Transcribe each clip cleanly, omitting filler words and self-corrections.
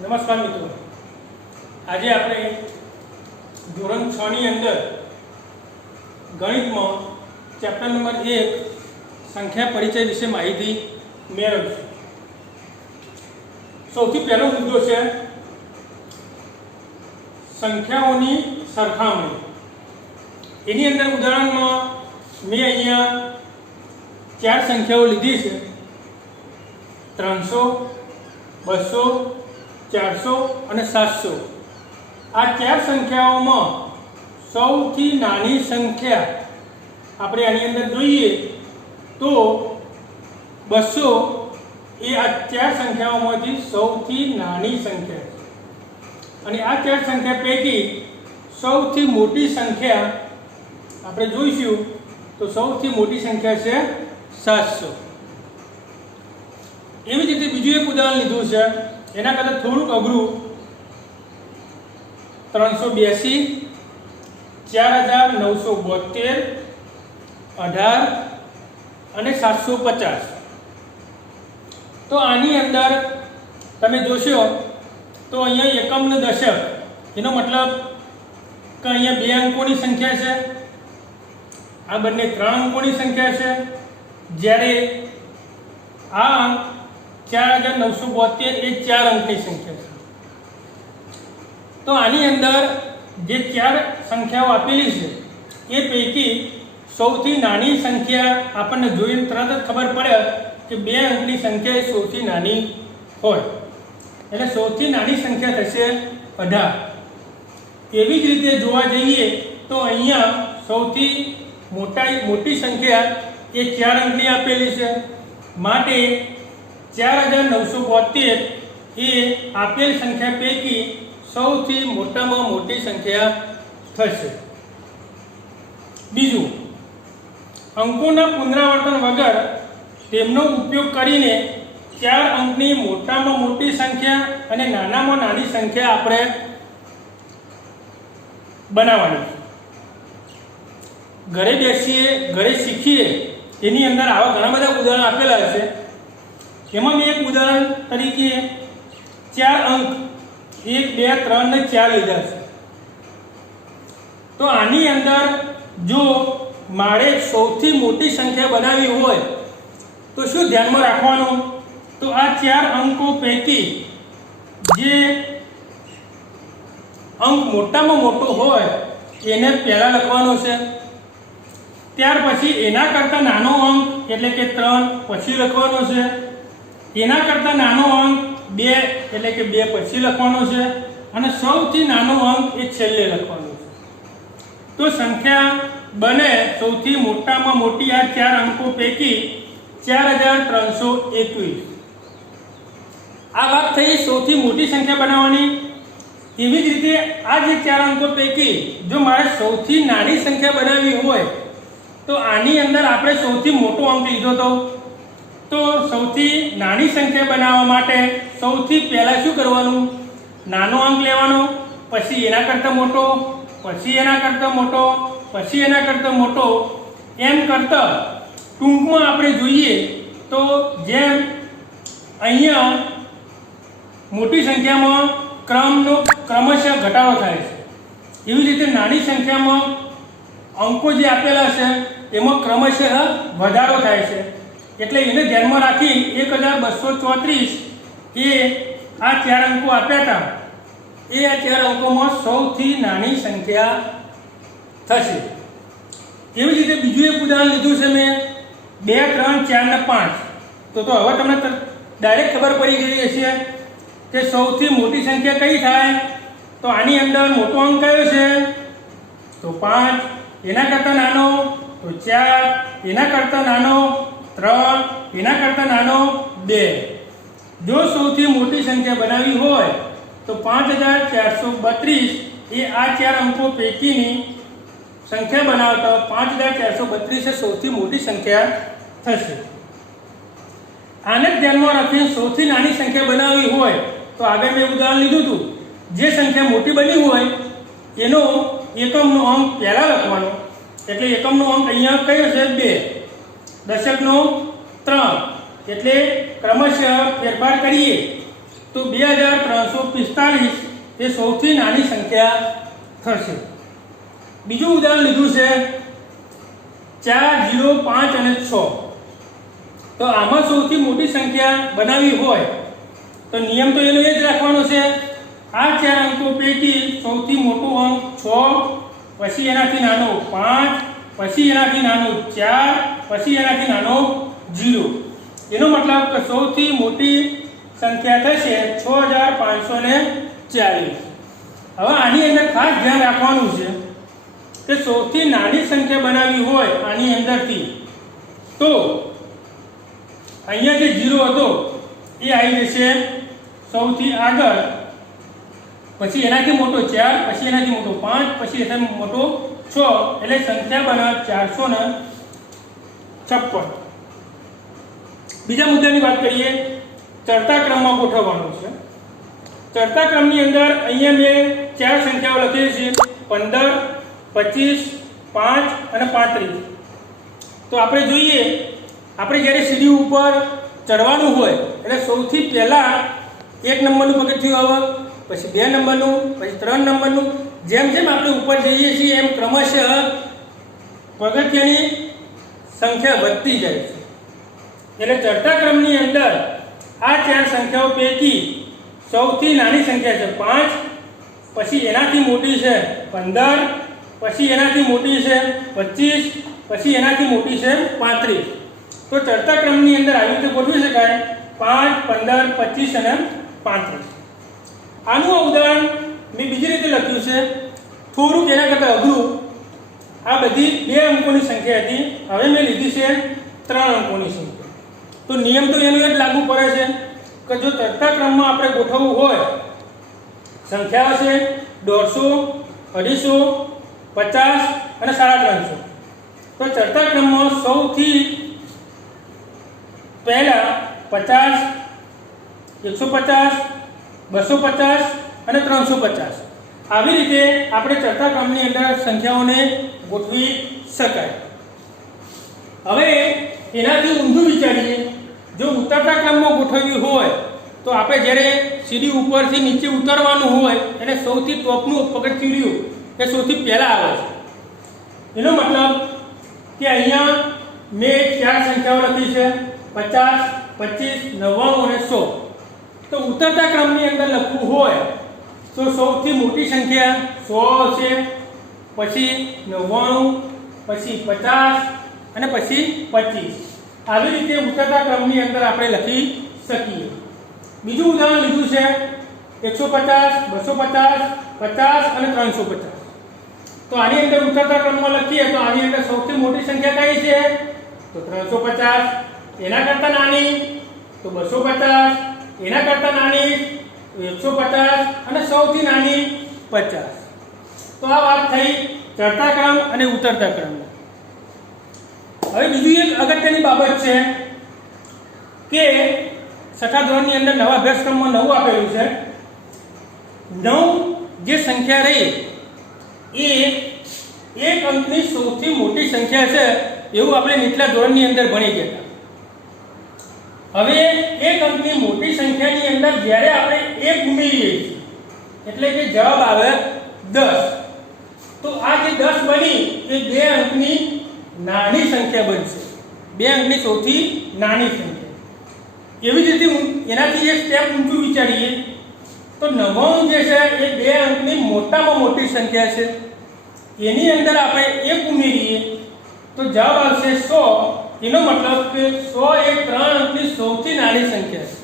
નમસ્કાર મિત્રો, આજે આપણે ધોરણ 6 ની અંદર ગણિતમાં ચેપ્ટર નંબર 1 સંખ્યા પરિચય વિશે માહિતી મેળવીશું. સૌથી પહેલો મુદ્દો છે સંખ્યાઓની સરખામણી. એની અંદર ઉદાહરણમાં મેં અહીંયા 4 સંખ્યાઓ લીધી છે: 300, 200, 400 અને 700. આ 4 સંખ્યાઓમાં સૌથી નાની સંખ્યા આપણે આની અંદર જોઈએ તો 200 એ આ 4 સંખ્યાઓમાંથી સૌથી નાની સંખ્યા છે. અને આ 4 સંખ્યા પૈકી સૌથી મોટી સંખ્યા આપણે જોઈશું તો સૌથી મોટી સંખ્યા છે 700. એવી જ રીતે બીજું એક ઉદાહરણ લીધું છે, એના કરતાં થોડુંક અઘરું: 382, 4972, 18 અને 750. તો આની અંદર તમે જોશો તો અહીંયા એકમ ને દશક, એનો મતલબ કે અહીંયા 2 અંકોની સંખ્યા છે, આ બંને 3 અંકોની સંખ્યા છે, જ્યારે આ અંક 4972 એ 4 અંકની સંખ્યા છે. તો આની અંદર જે 4 સંખ્યાઓ આપેલી છે એ પૈકી સૌથી નાની સંખ્યા આપણને જોઈને તરત જ ખબર પડે કે 2 અંકની સંખ્યા એ સૌથી નાની હોય, એટલે સૌથી નાની સંખ્યા થશે 18. એવી જ રીતે જોવા જઈએ તો અહીંયા સૌથી મોટી સંખ્યા એ 4 અંકની આપેલી છે, માટે 4972 એ આપેલ સંખ્યા પૈકી સૌથી મોટામાં મોટી સંખ્યા થશે. બીજું, અંકોના પુનરાવર્તન વગર તેમનો ઉપયોગ કરીને 4 અંકની મોટામાં મોટી સંખ્યા અને નાનામાં નાની સંખ્યા આપણે બનાવવાની. ઘરે બેસીએ ઘરે શીખીએ એની અંદર આવા ઘણા બધા ઉદાહરણ આપેલા છે. એમાં મેં એક ઉદાહરણ તરીકે 4 અંક 1, 2, 3 અને 4 લીધા છે. તો આની અંદર જો મારે સૌથી મોટી સંખ્યા બનાવવી હોય તો શું ધ્યાનમાં રાખવાનું? તો આ 4 અંકો પૈકી જે અંક મોટામાં મોટો હોય એને પહેલા લખવાનો છે, ત્યાર પછી એના કરતાં નાનો અંક એટલે કે 3 પછી લખવાનો છે, એના કરતાં નાનો અંક 2 એટલે કે 2 પછી લખવાનો છે, અને સૌથી નાનો અંક એ છેલ્લે લખવાનો છે. તો સંખ્યા બને સૌથી મોટામાં મોટી આ 4 અંકો પૈકી 4321. આ વાત થઈ સૌથી મોટી સંખ્યા બનાવવાની. એવી જ રીતે આ જે 4 અંકો પૈકી જો મારે સૌથી નાની સંખ્યા બનાવવી હોય તો આની અંદર આપણે સૌથી મોટો અંક લીધો તો સૌથી નાની સંખ્યા બનાવવા માટે સૌથી પહેલા શું કરવાનું? નાનો અંક લેવાનો, પછી એના કરતાં મોટો, પછી એના કરતાં મોટો, પછી એના કરતાં મોટો, એમ કરતાં ટૂંકમાં આપણે જોઈએ તો જેમ અહીંયા મોટી સંખ્યામાં ક્રમશઃ ઘટાડો થાય છે, એવી રીતે નાની સંખ્યામાં અંકો જે આપેલા છે એમાં ક્રમશઃ વધારો થાય છે. એટલે એને ધ્યાનમાં રાખી 1234 એ આ 4 અંકો આપ્યા હતા, એ આ 4 અંકોમાં સૌથી નાની સંખ્યા થશે. એવી રીતે બીજું એક ઉદાહરણ લીધું છે મેં 2, 3, 4 અને 5. તો હવે તમને ડાયરેક્ટ ખબર પડી ગઈ હશે કે સૌથી મોટી સંખ્યા કઈ થાય. તો આની અંદર મોટો અંક કયો છે? તો 5, એના કરતાં નાનો તો 4, એના કરતાં નાનો 3, એના કરતાં નાનો 2. જો સૌથી મોટી સંખ્યા બનાવવી હોય તો 5432 એ આ 4 અંકો પૈકીની સંખ્યા બનાવતા 5432 એ સૌથી મોટી સંખ્યા થશે. આને ધ્યાનમાં રાખીને સૌથી નાની સંખ્યા બનાવવી હોય તો આગળ મેં ઉદાહરણ લીધું હતું, જે સંખ્યા મોટી બની હોય એનો એકમનો અંક પહેલા લખવાનો. એટલે એકમનો અંક અહીંયા કયો છે? 2. દશકનો 3. એટલે ક્રમશઃ ફેરફાર કરીએ તો 2345 એ સૌથી નાની સંખ્યા થશે. બીજું ઉદાહરણ લીધું છે 4, 0, 5 અને 6. તો આમાં સૌથી મોટી સંખ્યા બનાવવી હોય તો નિયમ તો એનો એ જ રાખવાનો છે. આ 4 અંકો પૈકી સૌથી મોટો અંક 6, પછી એનાથી નાનો 5, પછી એનાથી નાનો 4, પછી એનાથી નાનો 0. એનો મતલબ કે સૌથી મોટી સંખ્યા થશે 6540. હવે આની અંદર ખાસ ધ્યાન રાખવાનું છે કે સૌથી નાની સંખ્યા બનાવવી હોય આની અંદરથી તો અહીંયા જે 0 હતો એ આવી જશે સૌથી આગળ, પછી એનાથી મોટો 4, પછી એનાથી મોટો 5, પછી એનાથી મોટો 6, એટલે સંખ્યા બને 456. બીજા મુદ્દાની વાત કરીએ, ચડતા ક્રમમાં ગોઠવવાનું છે. ચડતા ક્રમની અંદર અહીંયા મેં 4 સંખ્યાઓ લખેલી છે, 15, 25, 5 અને 35. તો આપણે જોઈએ, આપણે જ્યારે સીડી ઉપર ચડવાનું હોય એટલે સૌથી પહેલા 1 નંબરનું પગથિયું આવે, પછી 2 નંબરનું, પછી 3 નંબરનું. જેમ જેમ આપણે ઉપર જઈએ છીએ એમ ક્રમશઃ પગથિયાની સંખ્યા વધતી જાય છે. એટલે ચડતા ક્રમની અંદર આ 4 સંખ્યાઓ પૈકી સૌથી નાની સંખ્યા છે 5, પછી એનાથી મોટી છે 15, પછી એનાથી મોટી છે 25, પછી એનાથી મોટી છે 35. તો ચડતા ક્રમની અંદર આવી રીતે ગોઠવી શકાય 5, 15, 25 અને 35. આનું ઉદાહરણ મેં બીજી રીતે લખ્યું છે, થોડુંક એના કરતાં અઘરું. આ બધી 2 અંકોની સંખ્યા હતી, હવે મેં લીધી છે 3 અંકોની સંખ્યા. તો નિયમ તો એનો જ લાગુ પડે છે કે જો ચડતા ક્રમમાં આપણે ગોઠવવું હોય, સંખ્યાઓ છે 150, 250, 50 અને 350. તો ચડતા ક્રમમાં સૌથી પહેલા 50, 150, 250 અને 350 આવી રીતે આપણે ચડતા ક્રમની અંદર સંખ્યાઓને ગોઠવી શકાય. હવે એનાથી ઊંધું વિચારીએ, જો ઉતરતા ક્રમમાં ગોઠવવી હોય તો આપણે જ્યારે સીડી ઉપરથી નીચે ઉતરવાનું હોય એટલે સૌથી ટોપનું પગથિયું એ સૌથી પહેલા આવે છે. એનો મતલબ કે અહીંયા મેં 4 સંખ્યાઓ લખી છે, 50, 25, 90 અને 100. તો ઉતરતા ક્રમની અંદર લખવું હોય તો સૌથી મોટી સંખ્યા 100 છે, પછી 99, પછી 50 અને પછી 25. આવી રીતે ઉતરતા ક્રમની અંદર આપણે લખી શકીએ. બીજું ઉદાહરણ લીધું છે 150, 250, 50 અને 350. તો આની અંદર ઉતરતા ક્રમમાં લખીએ તો આની અંદર સૌથી મોટી સંખ્યા કઈ છે તો 350, એના કરતાં નાની તો 250, એના કરતાં નાની તો 150 અને સૌથી નાની 50. તો આ વાત થઈ ચડતા ક્રમ અને ઉતરતા ક્રમ. હવે બીજી એક અગત્યની બાબત છે કે 6થા ધોરણની અંદર નવા અભ્યાસક્રમમાં 9 આપેલું છે. 9 જે સંખ્યા રહી એ 1 અંકની સૌથી મોટી સંખ્યા છે એવું આપણે નીચલા ધોરણની અંદર ભણી ગયા. હવે 1 અંકની મોટી સંખ્યાની અંદર જ્યારે આપણે 1 ઉમેરીએ છીએ એટલે કે જવાબ આવે 10. તો આ જે 10 બની એ 2 અંકની નાની સંખ્યા બનશે, 2 અંકની સૌથી નાની સંખ્યા. એવી જ રીતે એનાથી એક સ્ટેપ ઊંચું વિચારીએ તો 99 જે છે એ 2 અંકની મોટામાં મોટી સંખ્યા છે. એની અંદર આપણે 1 ઉમેરીએ તો જવાબ આવશે 100. એનો મતલબ કે 100 એ 3 અંકની સૌથી નાની સંખ્યા છે.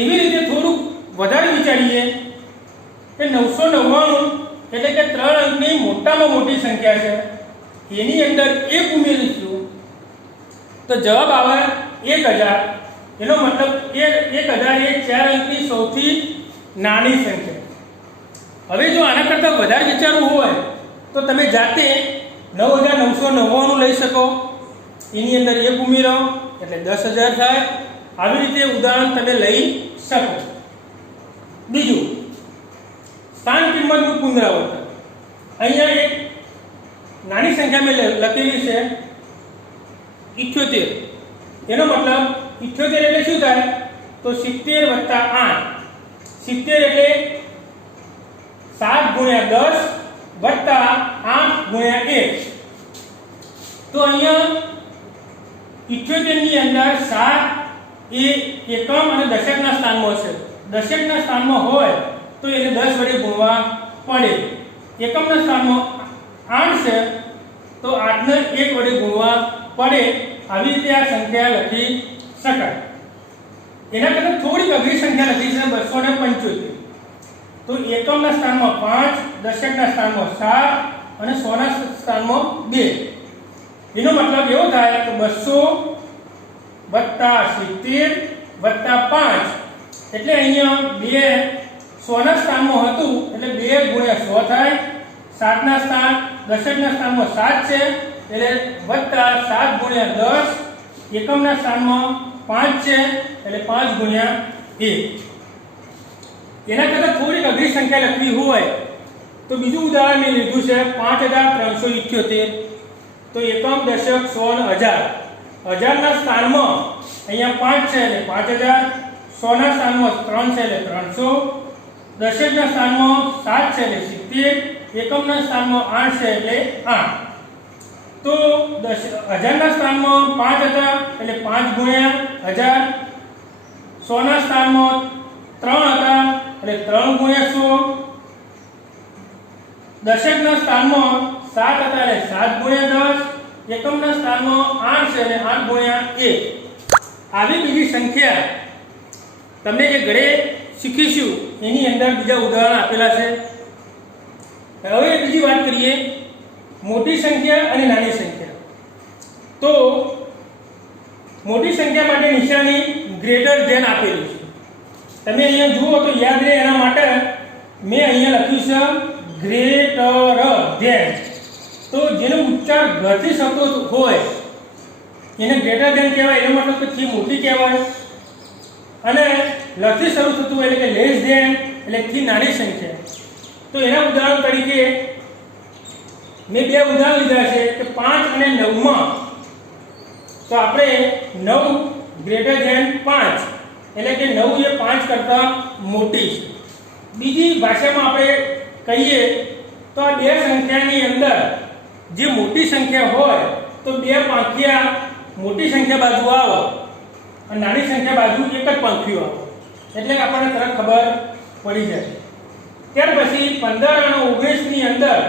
એવી રીતે થોડુંક વધારે વિચારીએ કે 999 એટલે કે 3 અંકની મોટામાં મોટી સંખ્યા છે. એની અંદર 1 ઉમેરીશું તો જવાબ આવે 1000. એનો મતલબ 1000 એ 4 અંકની સૌથી નાની સંખ્યા. હવે જો આના કરતાં વધારે વિચારવું હોય તો તમે જાતે 9999 લઈ શકો, એની અંદર 1 ઉમેરો એટલે 10000 થાય. આવી રીતે ઉદાહરણ તમે લઈ શકો. બીજું, સ્થાન કિંમતનું પુનરાવર્તન. અહીંયા એક નાની સંખ્યા મેં લખેલી છે 78. એનો મતલબ 78 એટલે શું થાય તો 70 + 8, 70 એટલે 7 × 10 વત્તા 8 × 1. તો અહીંયા 78 ની અંદર 7 એ એકમ અને દશકના સ્થાનમાં છે. દશકના સ્થાનમાં હોય તો એને 10 વડે ગુણવા પડે. એકમના સ્થાનમાં 8 છે તો 8 ને 1 વડે ગુણવા પડે. આવી રીતે આ સંખ્યા લખી શકાય. એના કરતાં થોડીક અઘરી સંખ્યા લખી છે 275. તો એકમના સ્થાનમાં 5, દશકના સ્થાનમાં 7 અને 100 ના સ્થાનમાં 2. એનો મતલબ એવો થાય કે 200 + 70 + 5 એટલે અહીંયા 2 100 ના સ્થાનમાં હતું એટલે 2 × 100 થાય. 7 ના સ્થાન દશકના સ્થાનમાં 7 છે એટલે વત્તા 7 × 10. એકમના સ્થાનમાં 5 છે એટલે 5 × 1. એના કરતાં થોડીક અઘરી સંખ્યા લખવી હોય તો બીજું ઉદાહરણ મેં લીધું છે 5378. તો એકમ, દશક, 100 અને 1000. 1000 ના સ્થાનમાં અહીંયા 5 છે એટલે 5000. 100 ના સ્થાનમાં 3 છે એટલે 300. દશકના સ્થાનમાં 7 છે એટલે 70. એકમના સ્થાનમાં 8 છે એટલે 8. તો 1000 ના સ્થાનમાં 5 હતા એટલે 5 × 1000. 100 ના સ્થાનમાં 3 હતા એટલે 3 × 100. દશકના સ્થાનમાં 7 હતા એટલે 7 × 10. એકમના સ્થાનમાં 8 છે એટલે 8 × 1. આવી બીજી સંખ્યા તમને જે ઘરે શીખીશું એની અંદર બીજા ઉદાહરણ આપેલા છે. હવે બીજી વાત કરીએ મોટી સંખ્યા અને નાની સંખ્યા. તો મોટી સંખ્યા માટે નિશાની ગ્રેટર ધેન આપેલી છે. તમે અહીંયા જુઓ તો યાદ રહે એના માટે મેં અહીંયા લખ્યું છે ગ્રેટર ધેન. તો જેનો ઉચ્ચાર ઘરથી થતો હોય એને ગ્રેટર ધેન કહેવાય. એનો મતલબ કે થી મોટી કહેવાય. અને લથી શરૂ થતું હોય એટલે કે લેસ ધેન એટલે થી નાની સંખ્યા. તો એના ઉદાહરણ તરીકે મેં 2 ઉદાહરણ લીધા છે કે 5 અને 9 માં. તો આપણે 9 ગ્રેટર ધેન 5 એટલે કે 9 એ 5 કરતાં મોટી છે. બીજી ભાષામાં આપણે કહીએ તો આ 2 સંખ્યાની અંદર જે મોટી સંખ્યા હોય તો 2 પાંખિયા મોટી સંખ્યા બાજુ આવે અને નાની સંખ્યા બાજુ એક જ પાંખિયું આવે એટલે આપણને તરત ખબર પડી જાય. ત્યાર પછી 15 અને 19 ની અંદર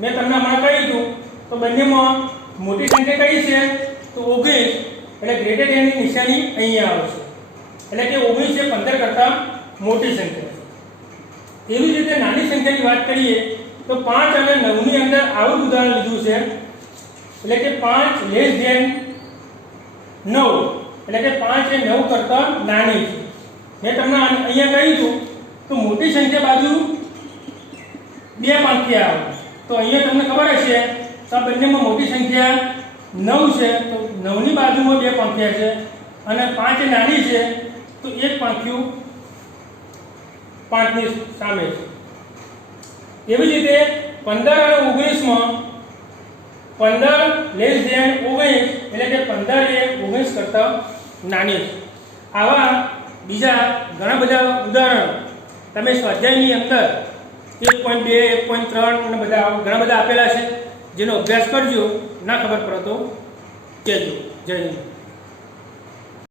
મેં તમને હમણાં કહી દીધું તો બંનેમાં મોટી સંખ્યા કઈ છે તો 19 એટલે ગ્રેટર ધેનની નિશાની અહીંયા આવશે એટલે કે 19 એ 15 કરતાં મોટી સંખ્યા છે. એવી રીતે નાની સંખ્યાની વાત કરીએ તો 5 અને 9 ની અંદર આવું ઉદાહરણ લીધું છે એટલે કે 5 લેસ ધેન 9 એટલે કે 5 એ 9 કરતાં નાની છે. મેં તમને અહીંયા કહી દીધું તો મોટી સંખ્યા બાજુ 2 પાંખિયા આવે. તો અહીંયા તમને ખબર હશે તો આ બંનેમાં મોટી સંખ્યા 9 છે તો 9 ની બાજુમાં 2 પાંખિયા છે અને 5 એ નાની છે તો એક પાંખિયું 5 ની સામે છે. એવી જ રીતે 15 અને 19 માં 15 લેસ ધેન 19 એટલે કે 15 એ 19 કરતાં નાની છે. આવા બીજા ઘણા બધા ઉદાહરણ તમે સ્વાધ્યાયની અંદર 1.2 1.3 અને બધા ઘણા બધા આપેલા છે જેનો અભ્યાસ કરજો. ના ખબર પડે તો કહેજો. જય હિન્દ.